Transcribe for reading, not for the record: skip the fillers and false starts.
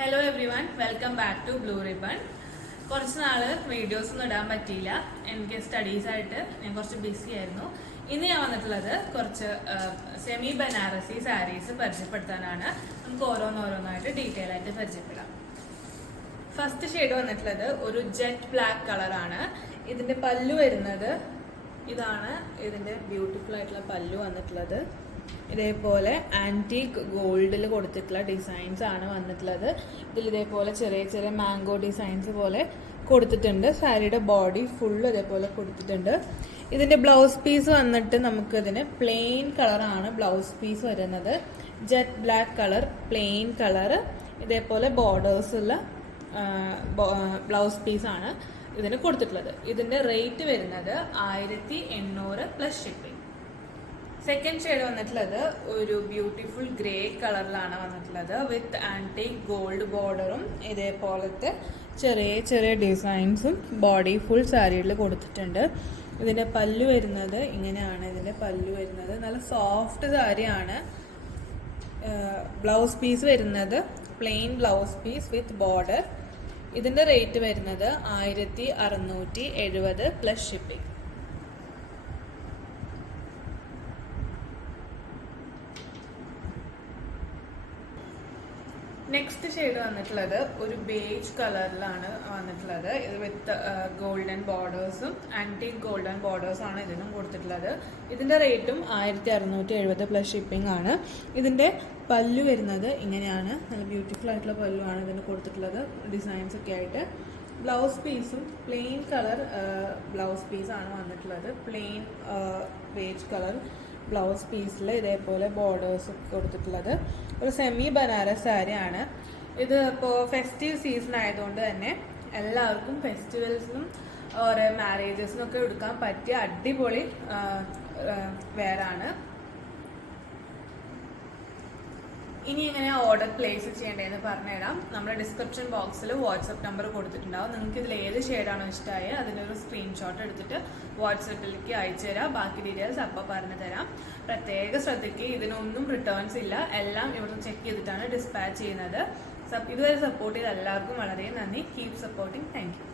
Hello everyone, welcome back to Blue Ribbon. കുറച്ച് നാൾ videos ഒന്നും ഇടാൻ പറ്റിയില്ല. എനിക്ക് സ്റ്റഡീസായിട്ട് ഞാൻ കുറച്ച് ബിസി ആയിരുന്നു. ഇന്ന് ഞാൻ വന്നിട്ടുള്ളത് കുറച്ച് സെമി ബനാറസി സാരീസ് പരിചയപ്പെടുത്താനാണ്. നമുക്ക് ഓരോന്നോരോന്നായിട്ട് ഡീറ്റെയിൽ ആയിട്ട് പരിചയപ്പെടാം. ഫസ്റ്റ് ഷെയ്ഡ് വന്നിട്ടുള്ളത് ഒരു ജെറ്റ് ബ്ലാക്ക് കളറാണ്. ഇതിന്റെ പല്ലു വരുന്നത് ഇതാണ്. ഇതിന്റെ ബ്യൂട്ടിഫുൾ ആയിട്ടുള്ള പല്ലു വന്നിട്ടുള്ളത് ഇതേപോലെ ആന്റിക് ഗോൾഡിൽ കൊടുത്തിട്ടുള്ള ഡിസൈൻസ് ആണ് വന്നിട്ടുള്ളത്. ഇതിൽ ഇതേപോലെ ചെറിയ ചെറിയ മാംഗോ ഡിസൈൻസ് പോലെ കൊടുത്തിട്ടുണ്ട്. സാരിയുടെ ബോഡി ഫുള്ള് ഇതേപോലെ കൊടുത്തിട്ടുണ്ട്. ഇതിന്റെ ബ്ലൗസ് പീസ് വന്നിട്ട് നമുക്കിതിന് പ്ലെയിൻ കളറാണ് ബ്ലൗസ് പീസ് വരുന്നത്. Jet black colour, plain colour, ഇതേപോലെ ബോർഡേഴ്സ് ഉള്ള ബ്ലൗസ് പീസാണ് ഇതിന് കൊടുത്തിട്ടുള്ളത്. ഇതിന്റെ റേറ്റ് വരുന്നത് 1800 പ്ലസ് ഷിപ്പിംഗ്. സെക്കൻഡ് ഷെയ്ഡ് വന്നിട്ടുള്ളത് ഒരു ബ്യൂട്ടിഫുൾ ഗ്രേ കളറിലാണ് വന്നിട്ടുള്ളത്. വിത്ത് ആന്റിക് ഗോൾഡ് ബോർഡറും ഇതേപോലത്തെ ചെറിയ ചെറിയ ഡിസൈൻസും ബോഡി ഫുൾ സാരിയിൽ കൊടുത്തിട്ടുണ്ട്. ഇതിന്റെ പല്ലു വരുന്നത് ഇങ്ങനെയാണ്. ഇതിന്റെ പല്ലു വരുന്നത് നല്ല സോഫ്റ്റ് സാരിയാണ്. ബ്ലൗസ് പീസ് വരുന്നത് plain blouse piece with border. ഇതിന്റെ റേറ്റ് വരുന്നത് 1670 പ്ലസ് ഷിപ്പിംഗ്. നെക്സ്റ്റ് ഷെയ്ഡ് വന്നിട്ടുള്ളത് ഒരു ബേജ് കളറിലാണ് വന്നിട്ടുള്ളത്. ഇത് വിത്ത് ഗോൾഡൻ ബോർഡേഴ്സും ആന്റിക് ഗോൾഡൻ ബോർഡേഴ്സ് ആണ് ഇതിനും കൊടുത്തിട്ടുള്ളത്. ഇതിന്റെ റേറ്റും 1670 പ്ലസ് ഷിപ്പിംഗ് ആണ്. ഇതിന്റെ പല്ലു വരുന്നത് ഇങ്ങനെയാണ്. നല്ല ബ്യൂട്ടിഫുൾ ആയിട്ടുള്ള പല്ലു ആണ് ഇതിന് കൊടുത്തിട്ടുള്ളത്, ഡിസൈൻസ് ഒക്കെ ആയിട്ട്. ബ്ലൗസ് പീസും പ്ലെയിൻ കളർ ബ്ലൗസ് പീസാണ് വന്നിട്ടുള്ളത്. പ്ലെയിൻ ബേജ് കളർ ബ്ലൗസ് പീസിൽ ഇതേപോലെ ബോർഡേഴ്സ് ഒക്കെ കൊടുത്തിട്ടുള്ളത്. ഒരു സെമി ബനാറസ് സാരിയാണ് ഇത്. ഇപ്പോൾ ഫെസ്റ്റീവ് സീസൺ ആയതുകൊണ്ട് തന്നെ എല്ലാവർക്കും ഫെസ്റ്റിവൽസിനും ഓരോ മാരേജസിനും ഒക്കെ എടുക്കാൻ പറ്റിയ അടിപൊളി വെയറാണ്. ഇനി എങ്ങനെ ഓർഡർ പ്ലേസ് ചെയ്യേണ്ടതെന്ന് പറഞ്ഞുതരാം. നമ്മുടെ ഡിസ്ക്രിപ്ഷൻ ബോക്സിൽ വാട്സപ്പ് നമ്പർ കൊടുത്തിട്ടുണ്ടാവും. നിങ്ങൾക്ക് ഇതിൽ ഏത് ഷെയ്ഡാണോ ഇഷ്ടമായത് അതിനൊരു സ്ക്രീൻഷോട്ട് എടുത്തിട്ട് വാട്സപ്പിലേക്ക് അയച്ചു തരാം. ബാക്കി ഡീറ്റെയിൽസ് അപ്പോൾ പറഞ്ഞു തരാം. പ്രത്യേക ശ്രദ്ധിക്കുക, ഇതിനൊന്നും റിട്ടേൺസ് ഇല്ല. എല്ലാം ഇവിടുന്ന് ചെക്ക് ചെയ്തിട്ടാണ് ഡിസ്പാച്ച് ചെയ്യുന്നത്. ഇതുവരെ സപ്പോർട്ട് ചെയ്ത എല്ലാവർക്കും വളരെ നന്ദി. Keep supporting. Thank you.